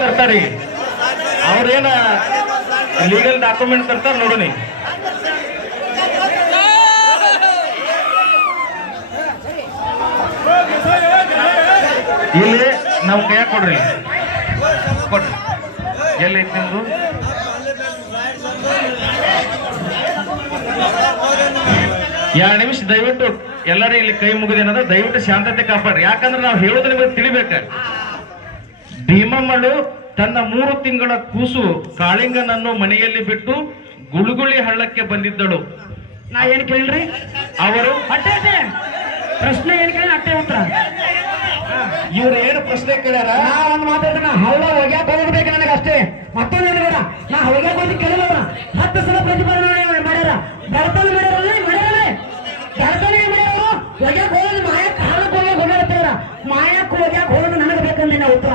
ತರ್ತಾರಿ ಅವ್ರೇನ legal document ತರ್ತಾರ ನೋಡೋಣ. ಇಲ್ಲಿ ನಾವು ಕೈಯಾಗ ಕೊಡ್ರಿ. ಕೊಡ್ರಿ ಎಲ್ಲೈತಿ ನಿಮ್ದು? ಎರಡು ನಿಮಿಷ ದಯವಿಟ್ಟು ಎಲ್ಲರೂ ಇಲ್ಲಿ ಕೈ ಮುಗಿದೇನಂದ್ರೆ ದಯವಿಟ್ಟು ಶಾಂತತೆ ಕಾಪಾಡ್ರಿ. ಯಾಕಂದ್ರೆ ನಾವು ಹೇಳೋದು ನಿಮಗೆ ತಿಳಿಬೇಕ. ಭೀಮಮ್ಮಳು ತನ್ನ ಮೂರು ತಿಂಗಳ ಕೂಸು ಕಾಳಿಂಗನನ್ನು ಮನೆಯಲ್ಲಿ ಬಿಟ್ಟು ಗುಳುಗುಳಿ ಹಳ್ಳಕ್ಕೆ ಬಂದಿದ್ದಳು. ನಾ ಏನ್ ಕೇಳ್ರಿ? ಅವರು ಅಟ್ಟೆ ಅಟ್ಟೆ! ಪ್ರಶ್ನೆ ಏನ್ ಕೇಳಿ ಅಟ್ಟೆ ಉತ್ತರ. ಇವ್ರು ಏನು ಪ್ರಶ್ನೆ ಕೇಳ್ಯಾರ? ನಾ ಒಂದು ಮಾತಾಡ್ತಾನ ಹಳ್ಳ ಹೋಗ್ಯಾಕ ಹೋಗ್ಬೇಕು ನನಗೆ ಅಷ್ಟೇ ಮತ್ತೊಂದು ಬೇಡ? ನಾ ಹೋಗ್ಯಾಕ ಹೋಗಿ ಕೇಳಿಲ್ಲ. ಹತ್ತು ಸಲ ಪ್ರತಿಪಾದನೆ ಮಾಡ್ಯಾರ. ಬರ್ತಾನೆ ಮಾಡ್ಯಾರಲ್ಲ ಮಾಡ್ಯಾರಲ್ಲ ಬರ್ತಾನೆ ಮಾಡ್ಯಾರ ಹೋಗ್ಯಾಕ ಹೋಗಿ ಮಾಯಕ್ ಹಾಲಕ್ ಹೋಗ್ಯಾಕ ಹೋಗ್ಯಾರ ಮಾಯಕ್ ಹೋಗ್ಯಾಕ ಹೋಗೋದು ನನಗೆ ಬೇಕಂದ್ರೆ ನಾ ಉತ್ತರ.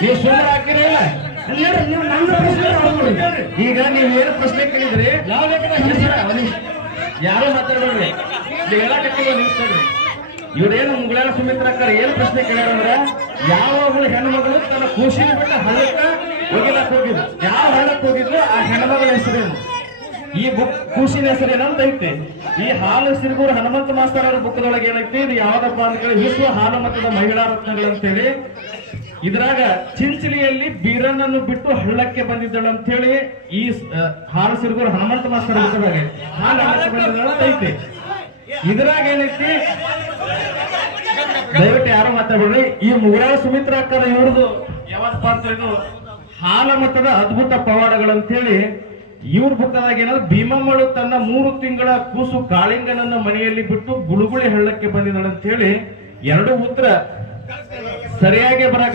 ನೀವು ಸುಮ್ಮನೆ ಹಾಕಿರಲ್ಲ ಈಗ ನೀವ್ ಏನು ಪ್ರಶ್ನೆ ಕೇಳಿದ್ರಿ? ಯಾವ ಯಾರು ಮಾತಾಡ್ಬೇಡ್ರಿ ನೀವೆಲ್ಲ ಕಟ್ಟಿರೋ ನಿಲ್ಸ್ಕೊಡ್ರಿ ಇವ್ರೇನು ಏನ್ ಸುಮಿತ್ರಕ್ಕರ್ ಏನು ಪ್ರಶ್ನೆ ಕೇಳ್ಯಾರ ಅಂದ್ರ ಯಾವ ಒಬ್ಬಳು ಹೆಣ್ಮಗಳು ತನ್ನ ಖುಷಿನ ಬಿಟ್ಟ ಹಳ್ಳಕ್ಕ ಹೋಗಿಲ್ಲ ಹೋಗಿದ್ರು. ಯಾವ ಹಳ್ಳಕ್ಕೆ ಹೋಗಿದ್ರು ಆ ಹೆಣ್ಮಗಳ ಹೆಸರೇನು? ಈ ಬುಕ್ ಖುಷಿನ ಹೆಸರು ಏನಂತ ಐತಿ ಈ ಹಾಲು, ಸಿರಿಗೂರು, ಹನುಮಂತ ಮಾಸ್ತರ್ ಅವರ ಬುಕ್ದೊಳಗೆ ಏನೈತಿ? ಇದು ಯಾವ್ದಪ್ಪ ಅಂತ ಕೇಳಿ, ವಿಶ್ವ ಹಾಲು ಮತದ ಮಹಿಳಾ ರತ್ನಗಳು ಅಂತೇಳಿ ಇದ್ರಾಗ ಚಿಂಚಲಿಯಲ್ಲಿ ಬೀರನನ್ನು ಬಿಟ್ಟು ಹಳ್ಳಕ್ಕೆ ಬಂದಿದ್ದಳು ಅಂತ ಹೇಳಿ ಈ ಹಾಲು, ಸಿರಿಗೂರು, ಹನುಮಂತ ಮಾಸ್ತರ್ ಬುಕ್ದೊಳಗೆ ಹಾಲು ಅಂತ ಐತಿ ಇದ್ರಾಗ ಏನೈತಿ? ದಯವಿಟ್ಟು ಯಾರು ಮಾತಾಡ್ಬೇಡ್ರಿ ಈ ಮುಗುರಾಳ ಸುಮಿತ್ರ ಅಕ್ಕರ ಇವ್ರದ್ದು ಇದು ಹಾಲ ಮತದ ಅದ್ಭುತ ಪವಾಡಗಳು ಅಂತೇಳಿ ಇವ್ರ ಬುಕ್ಕದಾಗ ಏನಾದ್ರು ಭೀಮಮ್ಮಳು ತನ್ನ ಮೂರು ತಿಂಗಳ ಕೂಸು ಕಾಳಿಂಗನನ್ನ ಮನೆಯಲ್ಲಿ ಬಿಟ್ಟು ಗುಳುಗುಳಿ ಹಳ್ಳಕ್ಕೆ ಬಂದಿದ್ದಾಳೆ ಅಂತ ಹೇಳಿ ಎರಡು ಉತ್ತರ. ಸರಿಯಾಗಿ ಬರಾಕ